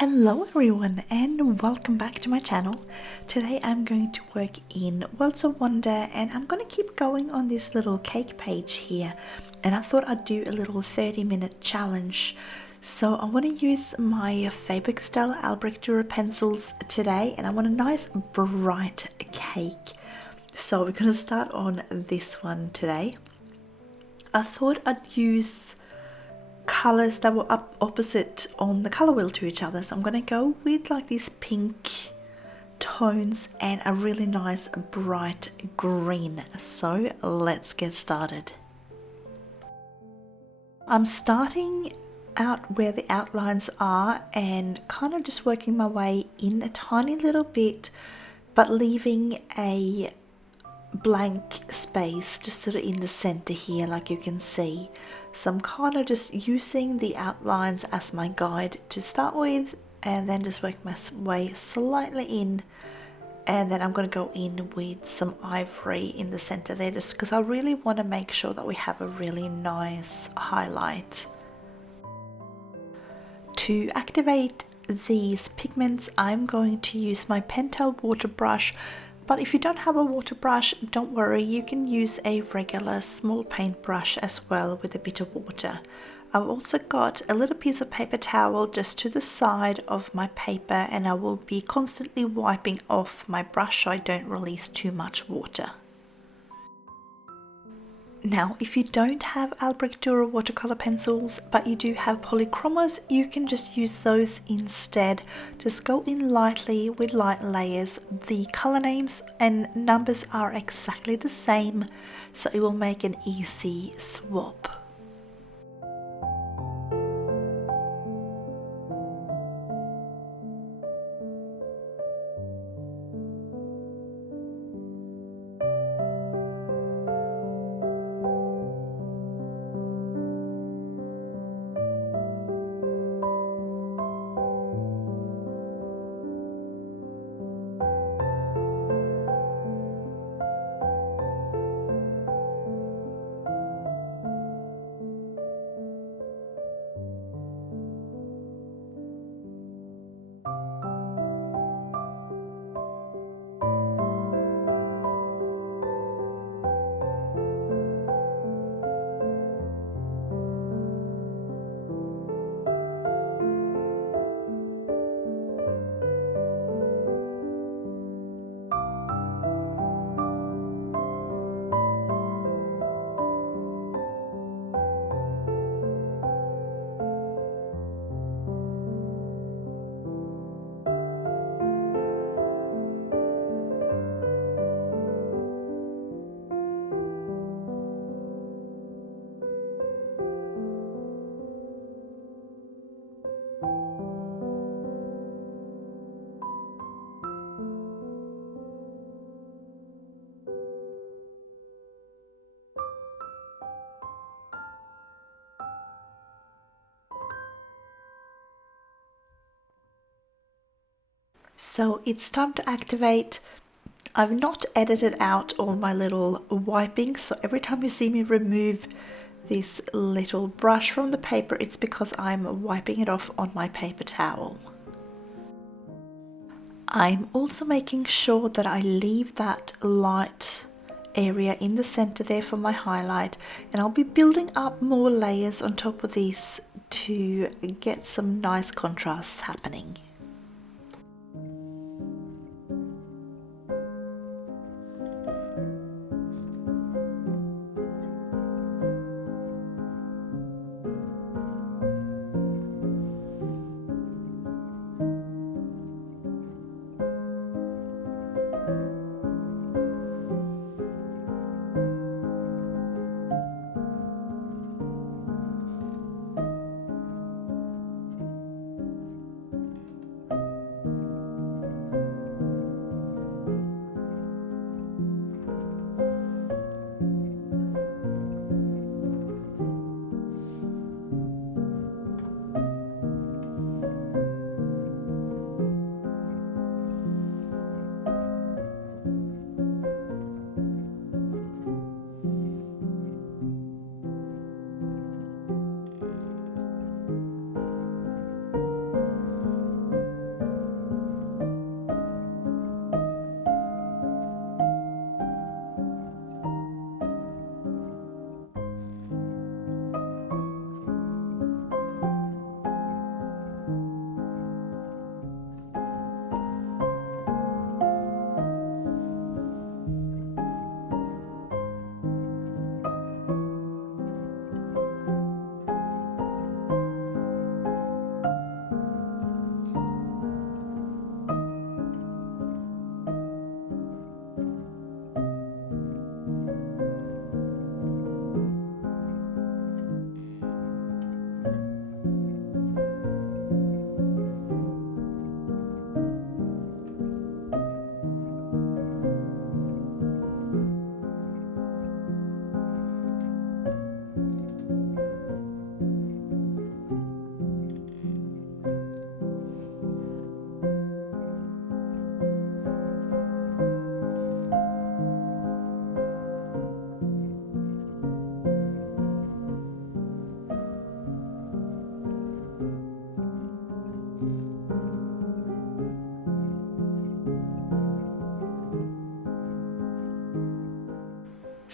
Hello everyone and welcome back to my channel. Today I'm going to work in Worlds of Wonder and I'm going to keep going on this little cake page here, and I thought I'd do a little 30-minute challenge. So I want to use my Faber-Castell Albrech Dürer pencils today, and I want a nice bright cake. So we're going to start on this one today. I thought I'd use colors that were opposite on the color wheel to each other, so I'm going to go with like these pink tones and a really nice bright green. So let's get started. I'm starting out where the outlines are and kind of just working my way in a tiny little bit, but leaving a blank space just sort of in the center here, like you can see. So I'm kind of just using the outlines as my guide to start with, and then just work my way slightly in, and then I'm going to go in with some ivory in the center there, just because I really want to make sure that we have a really nice highlight. To activate these pigments, I'm going to use my Pentel Water brush. But if you don't have a water brush, don't worry, you can use a regular small paintbrush as well with a bit of water. I've also got a little piece of paper towel just to the side of my paper, and I will be constantly wiping off my brush so I don't release too much water. Now, if you don't have Albrecht Dürer watercolor pencils, but you do have Polychromos, you can just use those instead. Just go in lightly with light layers. The color names and numbers are exactly the same, so it will make an easy swap. So it's time to activate. I've not edited out all my little wiping, so every time you see me remove this little brush from the paper, it's because I'm wiping it off on my paper towel. I'm also making sure that I leave that light area in the center there for my highlight, and I'll be building up more layers on top of these to get some nice contrasts happening.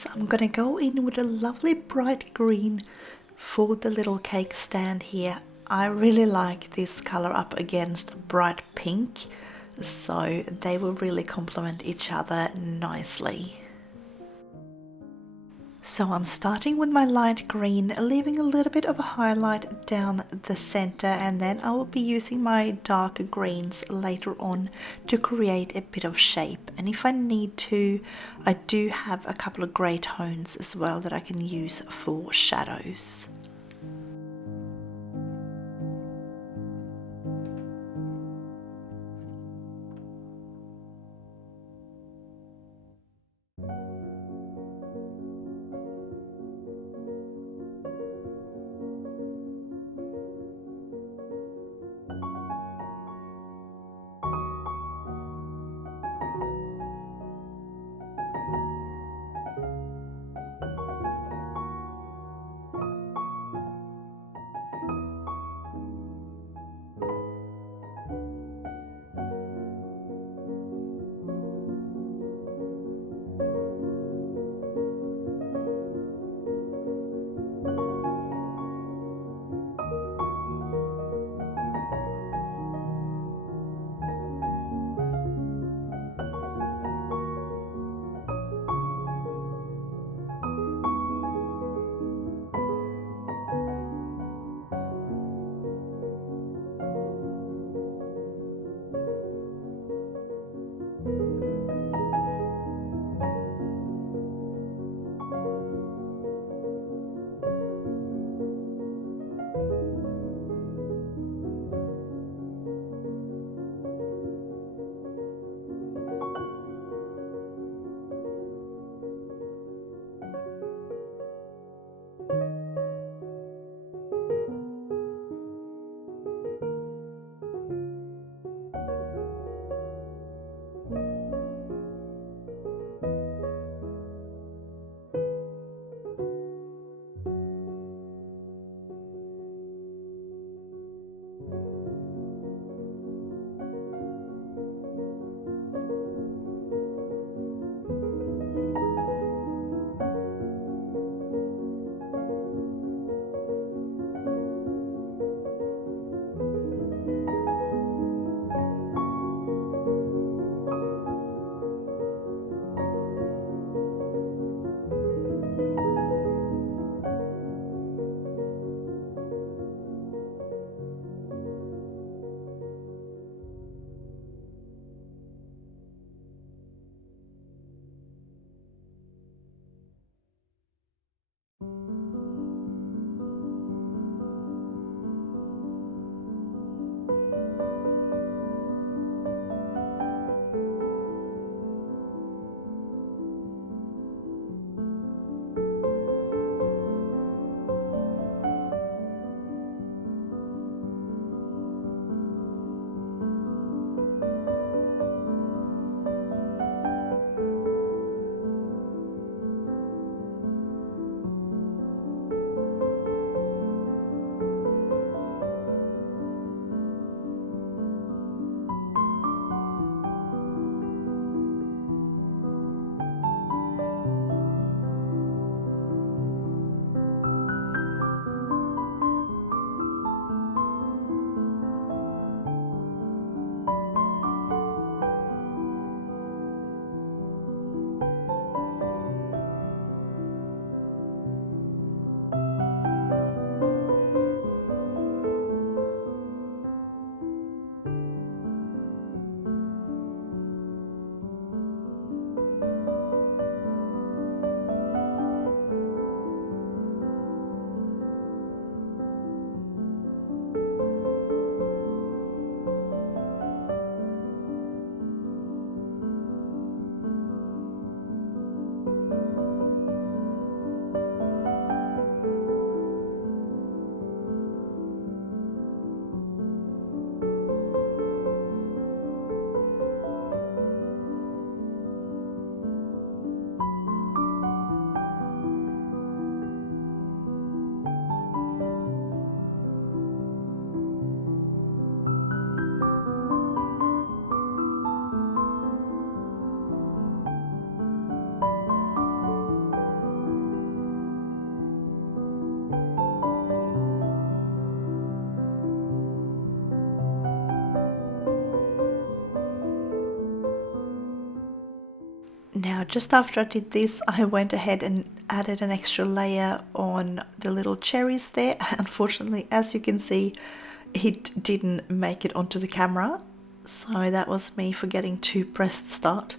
So I'm gonna go in with a lovely bright green for the little cake stand here. I really like this color up against bright pink, so they will really complement each other nicely. So I'm starting with my light green, leaving a little bit of a highlight down the center, and then I will be using my darker greens later on to create a bit of shape. And if I need to, I do have a couple of grey tones as well that I can use for shadows. just after I did this, I went ahead and added an extra layer on the little cherries there. Unfortunately, as you can see, it didn't make it onto the camera, so that was me forgetting to press the start,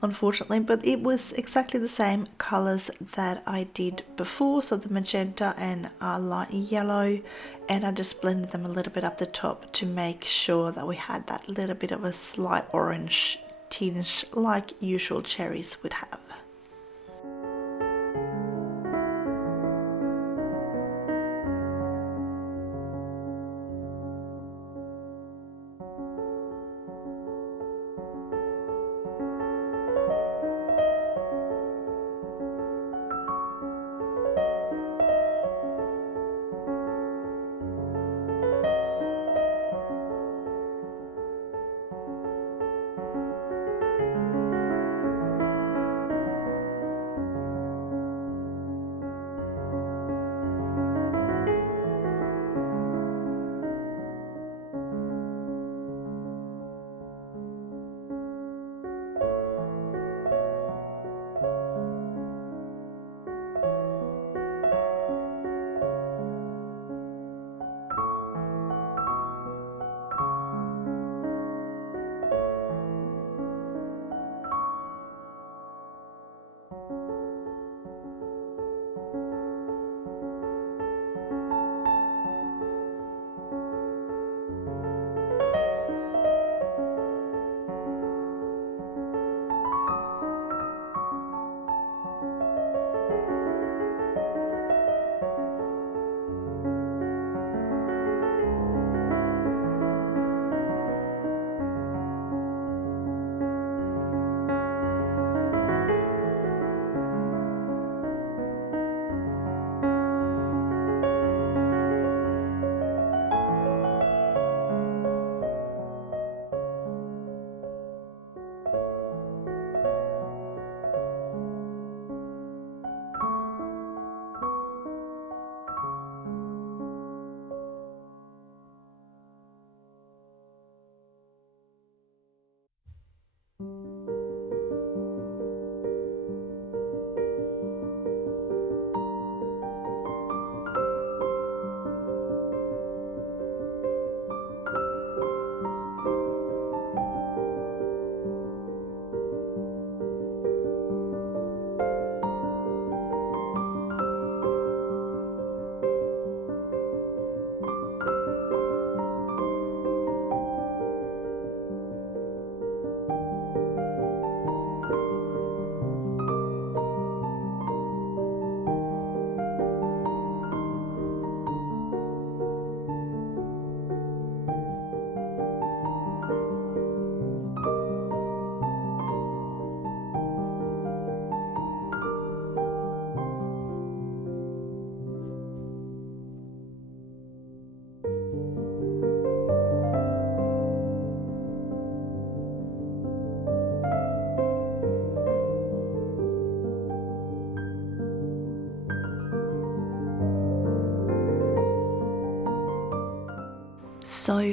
unfortunately, but it was exactly the same colors that I did before, so the magenta and light yellow, and I just blended them a little bit up the top to make sure that we had that little bit of a slight orange tinge like usual cherries would have.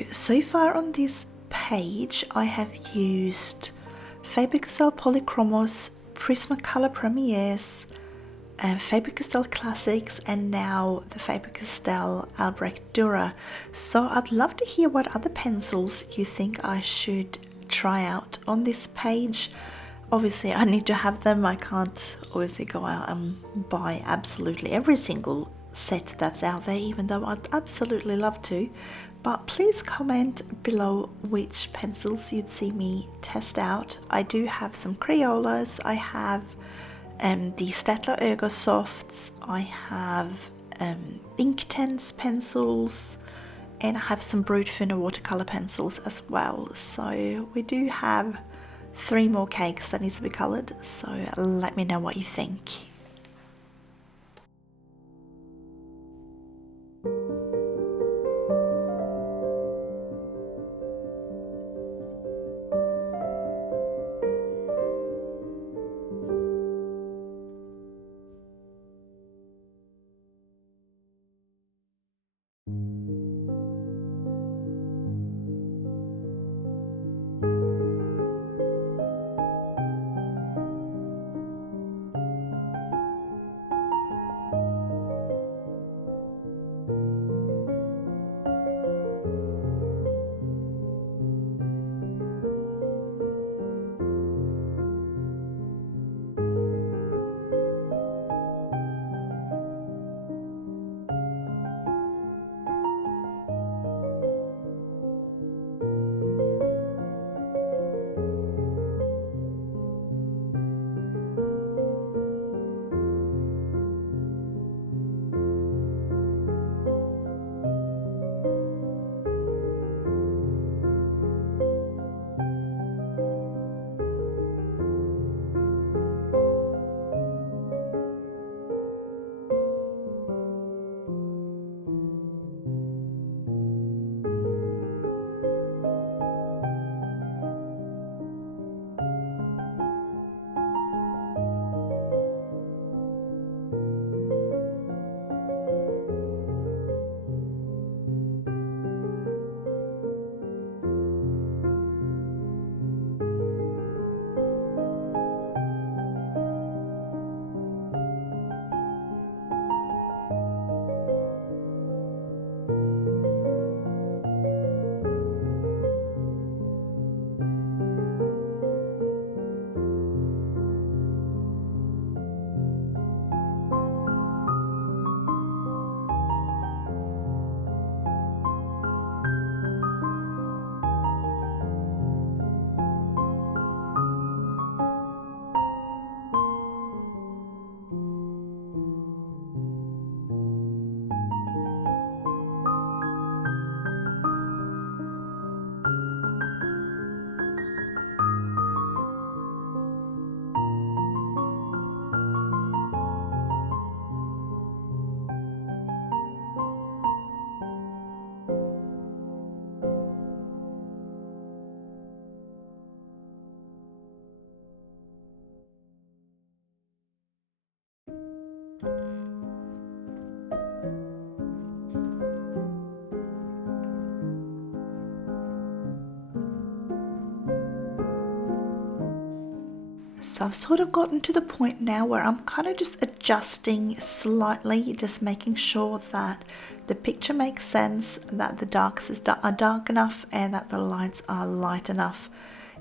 So far on this page I have used Faber-Castell Polychromos, Prismacolor Premieres, Faber-Castell Classics, and now the Faber-Castell Albrech Dürer. So I'd love to hear what other pencils you think I should try out on this page. Obviously I need to have them. I can't obviously go out and buy absolutely every single set that's out there, even though I'd absolutely love to. But please comment below which pencils you'd see me test out. I do have some Crayolas, I have the Staedtler Ergo Softs, I have Inktense pencils, and I have some Brut watercolor pencils as well. So we do have 3 more cakes that need to be colored, so let me know what you think. So I've sort of gotten to the point now where I'm kind of just adjusting slightly, just making sure that the picture makes sense, that the darks are dark enough and that the lights are light enough.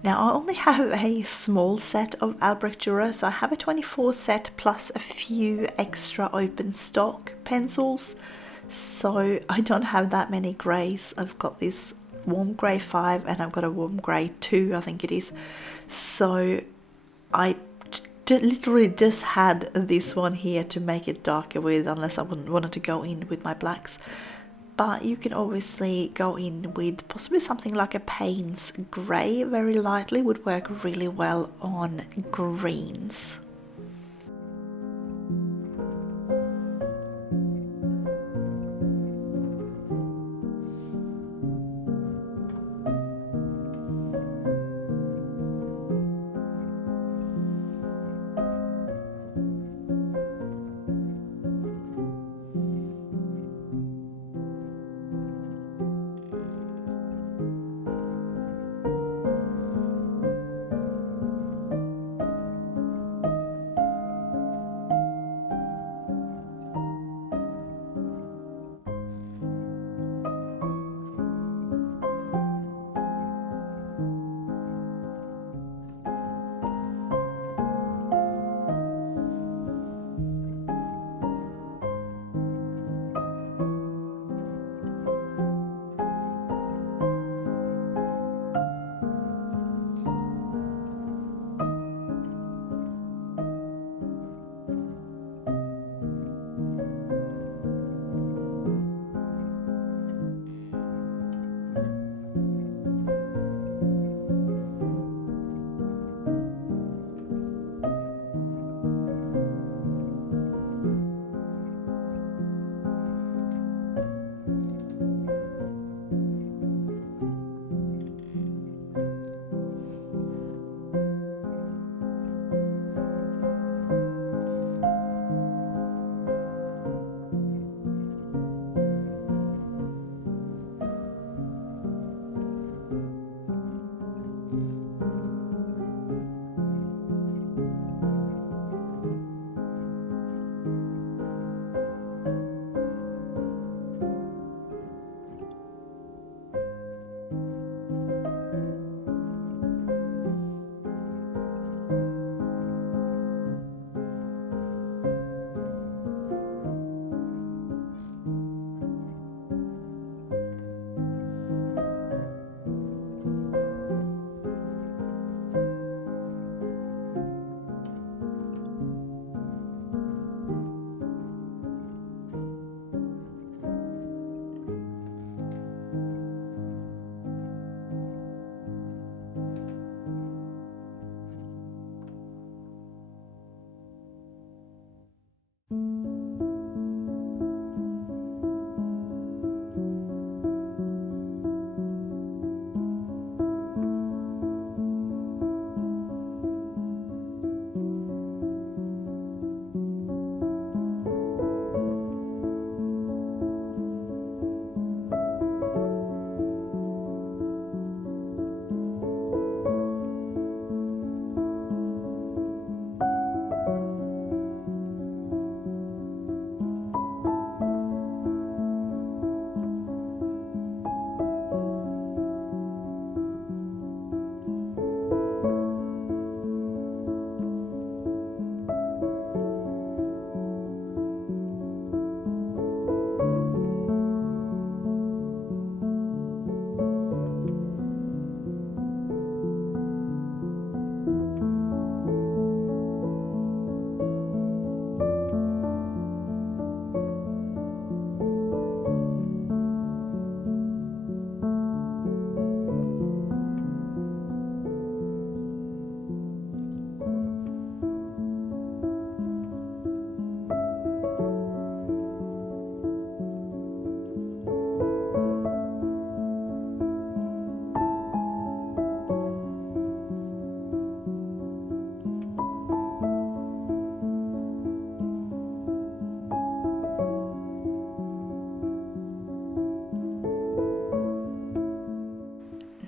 Now I only have a small set of Albrecht Dürer, so I have a 24 set plus a few extra open stock pencils, so I don't have that many greys. I've got this warm grey 5 and I've got a warm grey 2, I think it is. So I literally just had this one here to make it darker with, unless I wanted to go in with my blacks. But you can obviously go in with possibly something like a Payne's grey, very lightly, would work really well on greens.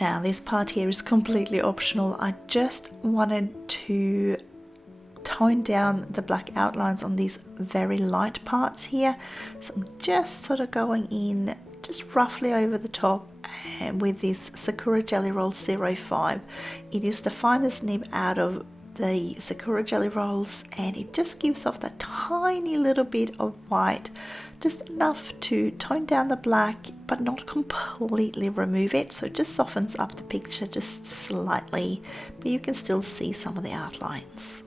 Now this part here is completely optional. I just wanted to tone down the black outlines on these very light parts here. So I'm just sort of going in just roughly over the top and with this Sakura Jelly Roll 05. It is the finest nib out of the Sakura Jelly Rolls, and it just gives off that tiny little bit of white, just enough to tone down the black but not completely remove it, so it just softens up the picture just slightly, but you can still see some of the outlines.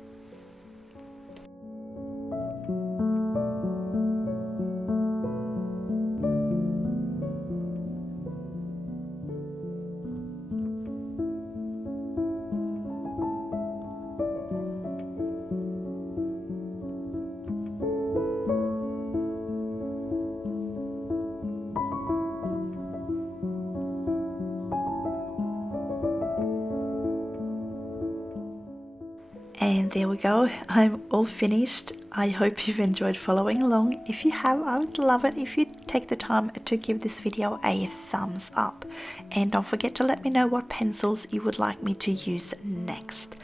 And there we go, I'm all finished. I hope you've enjoyed following along. If you have, I would love it if you'd take the time to give this video a thumbs up. And don't forget to let me know what pencils you would like me to use next.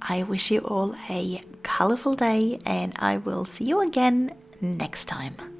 I wish you all a colourful day, and I will see you again next time.